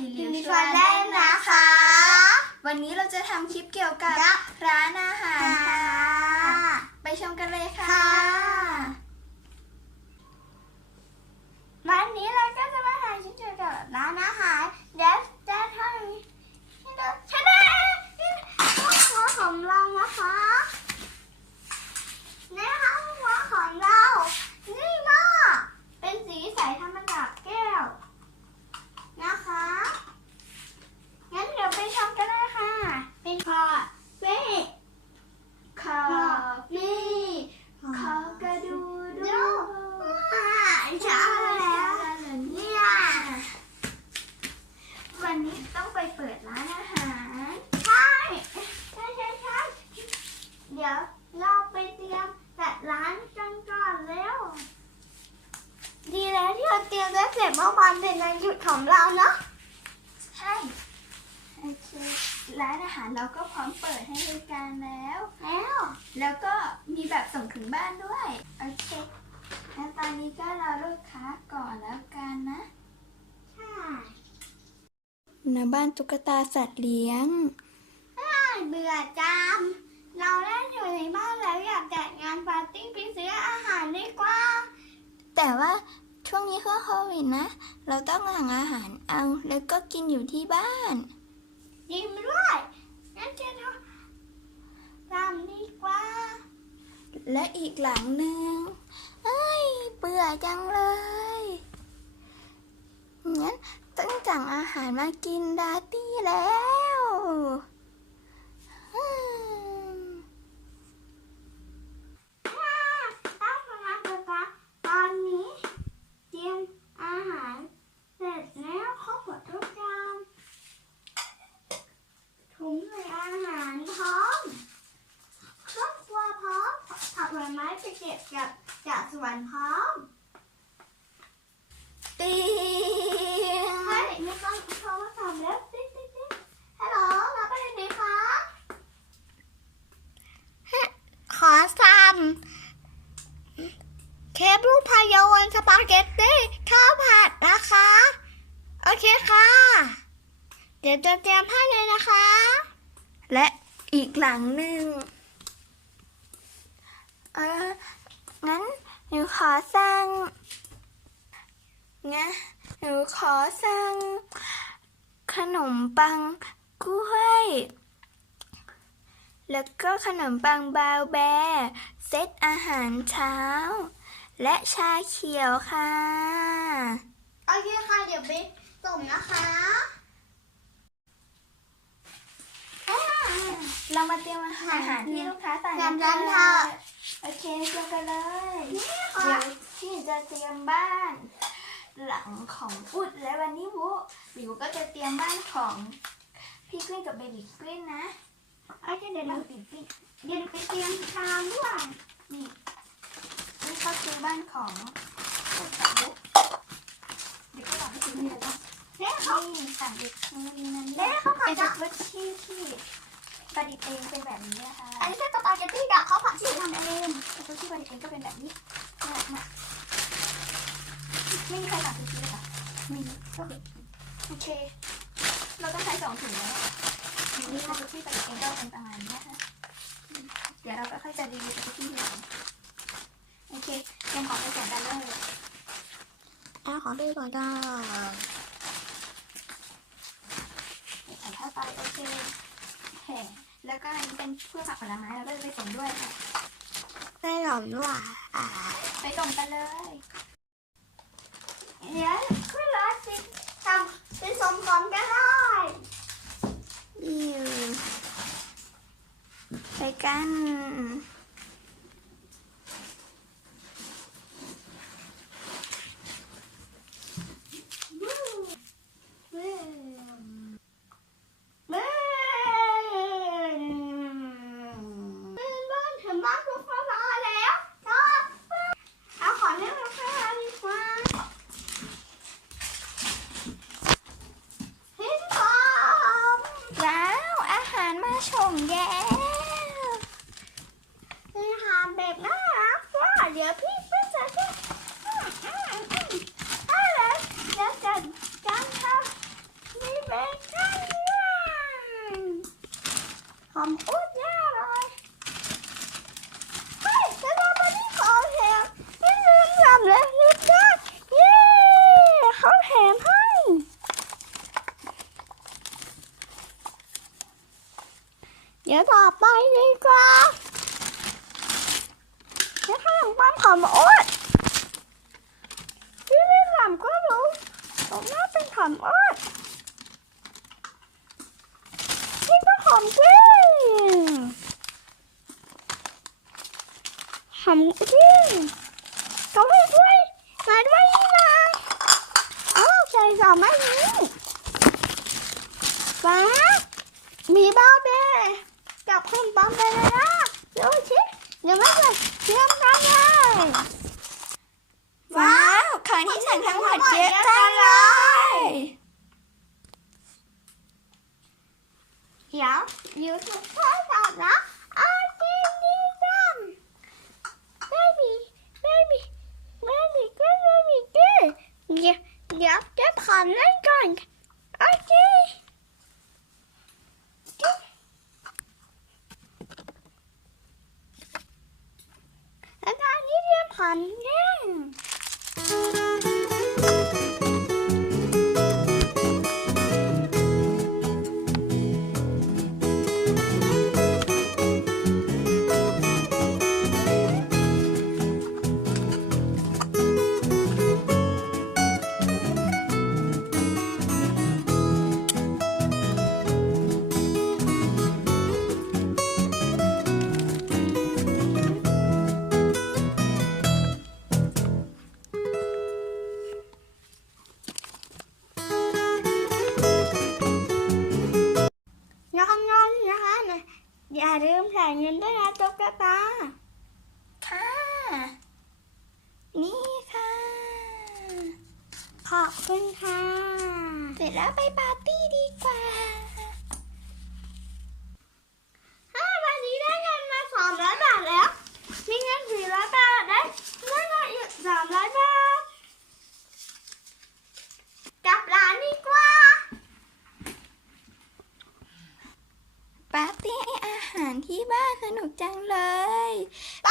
ลิลิลิลิชชววนนได้ได้นะนะคะ วันนี้เราจะทำคลิปเกี่ยวกับครับร้านอาหารค่ะค่ะ ไปชมกันเลยค่ะ ค่ะ วันนี้เราก็จะมาถ่ายชิ้นเกี่ยวกับร้านอาหารเดี๋ยวจะทำให้ดูชาแนลหัวของเรานะคะนี่นะคะหัวของเรา นี่ก็เป็นสีใสทำมาจากแก้ว นะคะ งั้นเดี๋ยวไปชมกันเลยค่ะ เป็นพอเฟ่ ขอ นี่ ขอกระดูดู ดูอ่าใช่แล้วเนี่ย วันนี้ต้องไปเปิดร้านอาหาร ใช่ใช่ใช่ใช่เดี๋ยวเราไปเตรียมจัดร้านกันก่อนเร็ว ดีแล้วที่ เราเตรียมได้เสร็จเมื่อวานเป็นวันหยุดของเราเนาะใช่โอเคร้านอาหารเราก็พร้อมเปิดให้บริการแล้ว แล้ว แล้วก็มีแบบส่งถึงบ้านด้วย โอเคงั้นตอนนี้ก็รอลูกค้าก่อนแล้วกันนะใช่ณบ้านตุ๊กตาสัตว์เลี้ยงใช่เบื่อจังเราเล่นอยู่ในบ้านแล้วอยากจัดงานปาร์ตี้ไปซื้ออาหารดีกว่า แต่ว่า ช่วงนี้คือโควิดนะ เราต้องสั่งอาหารเอาแล้วก็กินอยู่ที่บ้านยิงด้วยงั้นจะทำทำดีกว่า และอีกหลังหนึ่งเอ้ยเบื่อจังเลยงั้นต้องสั่งอาหารมากินดาร์ตี้แล้วอืม ตั้งพลังกันนะตอนนี้เตรียม อาหารเสร็จแล้วครบหมดทุกอย่างถุงใส่อาหารพร้อมเครื่องครัวพร้อมผักผลไม้ไปเก็บจากจากสวนพร้อม ตี เฮ้ยไม่ต้องโทรมาถามแล้วติ๊ดติ๊ดติ๊ดฮัลโหลรับอะไรดีคะขอซ้ำเคปรูปพายวันสปาเกตตี้ข้าวผัดนะคะ โอเคค่ะ เดี๋ยว จะเตรียมให้เลยนะคะ และอีกหลังหนึ่งเอองั้นหนูขอสั่งงั้นหนูขอสั่งขนมปังกล้วย แล้วก็ขนมปังบาวแบร์เซตอาหารเช้า และชาเขียวค่ะ โอเคค่ะ เดี๋ยวไปส่งนะคะ เรามาเตรียม อาหารที่ลูกค้าสั่งงานกัร้านนเถอะ โอเคเตรียมกันเลยนี่เดี๋ค่ะยวที่จะเตรียมบ้าน หลังของอุดและวันนี้วุหลิวก็จะเตรียมบ้านของพี่กลิ้นกับเบบี้กลิ้นนะโอเคเดี๋ยวเราเราติดกลิ้นเดี๋ยวไปเตรียมชามด้วยนี่นี่ก็คือบ้านของอุดกับวุเดี๋ยวก็หลังให้ดูนี่เลยว่า เนี่ยเขา นี่สั่งเด็กมือนั้น เนี่ เนี่ย ย เขาผั เป็ ด น จะ รสชีสที่ ประดิษฐ์เองเป็นแบบนี้นะคะอันนี้คือสปาเกตตี้กับข้าวผัดที่ทำเองซูชิบริเองก็เป็นแบบนี้น่ารักมากไม่มีใครสั่งซูชิเลยค่ะไม่มีก็คือโอเค เราต้องใช้สองถุงแล้วนี่ค่ะซูชิบริเองก็เป็นประมาณนี้นะคะเดี๋ยวเราก็ค่อยจะรีวิวซูชิทีหลังโอเคยังขอไปแข่งกันเลยอะขอดูก่อนจ้าใส่ผ้าไปโอเค แห่แล้วก็อันนี้เป็นเพื่อผักผลไม้เราก็จะไปส่งด้วยค่ะได้หรอด้วยอ่าไปส่งกันเลยเดี๋ยวขึ้นรถสิทำเป็นสมพร้อมก็ได้อิวไปกัน เมื่อเมื่อบ้านถึงบ้านคุณพ่อมาแล้วจ้าเอาของเล่นมาให้เราดีกว่าพี่พร้อม ว้าว อาหารมาส่งแย้ว ความอุดแน่เลยเฮ้ยจะทำมาที่ของแถมไม่ลืมทำเลยลืมได้เย้เขาแถมให้เดี๋ยวต่อไปดีกว่าเดี๋ยวขนมปังของโอ๊ตที่ไม่ทำก็รู้ผมน่าเป็นของโอ๊ตนี่ก็ของจริง ของจริงก็ไม่ด้วยไหนด้วยนี่นะโอ้ใจสองไม่นี้ฟ้ามีบ้าเบ้จับคุณบอมไปเลยนะเดี๋ยวชิเดี๋ยวไม่เลยเตรียมกันเลยว้าวของที่สั่งทั้งหมดเยอะจังเลยเดี๋ยวอยู่ทุกท่าสอบนะอาจินดีจัง baby baby baby good baby good เดี๋ยวเดี๋ยวจ ขอบคุณค่ะ เสร็จแล้วไปปาร์ตี้ดีกว่าถ้าวันนี้ได้เงินมาสองร้อยบาทแล้ว มีเงินสี่ร้อยบาทได้เงินมาอีกสามร้อยบาท กลับร้านดีกว่า ปาร์ตี้อาหารที่บ้านสนุกจังเลย ไป